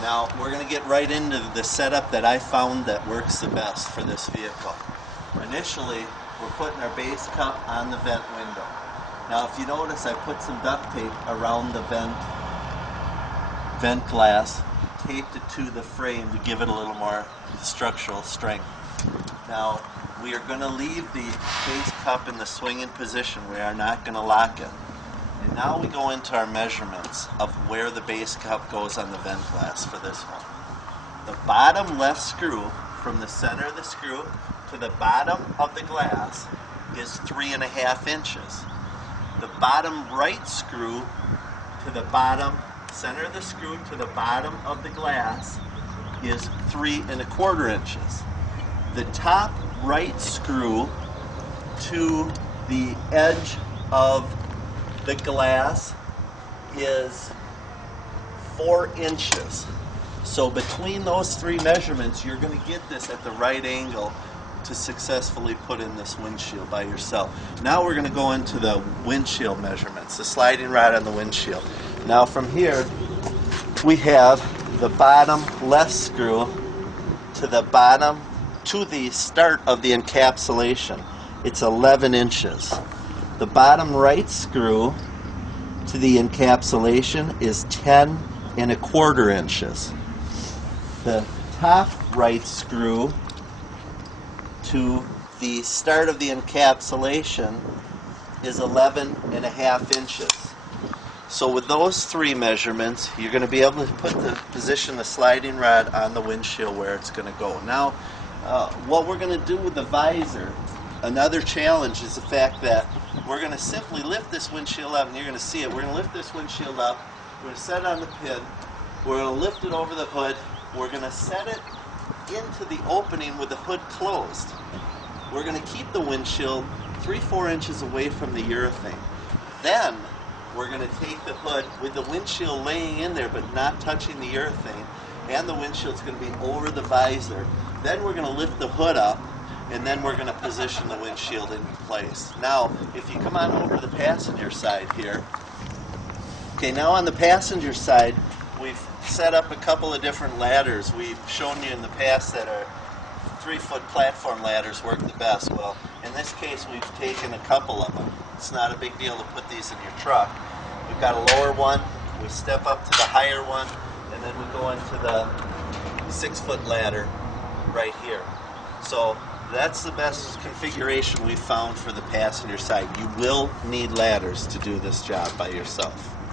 Now we're going to get right into the setup that I found that works the best for this vehicle. Initially, we're putting our base cup on the vent window. Now if you notice, I put some duct tape around the vent glass, taped it to the frame to give it a little more structural strength. Now we are going to leave the base cup in the swinging position. We are not going to lock it. And now we go into our measurements of where the base cup goes on the vent glass for this one. The bottom left screw from the center of the screw to the bottom of the glass is 3.5 inches. The bottom right screw to the bottom, center of the screw to the bottom of the glass is 3.25 inches. The top right screw to the edge of the glass is 4 inches. So between those three measurements, you're going to get this at the right angle to successfully put in this windshield by yourself. Now we're going to go into the windshield measurements, the sliding rod on the windshield. Now from here, we have the bottom left screw to the bottom, to the start of the encapsulation. It's 11 inches. The bottom right screw to the encapsulation is 10.25 inches. The top right screw to the start of the encapsulation is 11.5 inches. So with those three measurements, you're going to be able to position the sliding rod on the windshield where it's going to go. Now, what we're going to do with the visor, another challenge is the fact that we're going to simply lift this windshield up, and you're going to see it. We're going to lift this windshield up, we're going to set it on the pin, we're going to lift it over the hood, we're going to set it into the opening with the hood closed. We're going to keep the windshield 3-4 inches away from the urethane. Then we're going to take the hood with the windshield laying in there but not touching the urethane, and the windshield's going to be over the visor. Then we're going to lift the hood up, and then we're going to position the windshield in place. Now, if you come on over to the passenger side here, okay, now on the passenger side, we've set up a couple of different ladders. We've shown you in the past that our 3-foot platform ladders work the best. Well, in this case, we've taken a couple of them. It's not a big deal to put these in your truck. We've got a lower one, we step up to the higher one, and then we go into the 6-foot ladder right here. So that's the best configuration we've found for the passenger side. You will need ladders to do this job by yourself.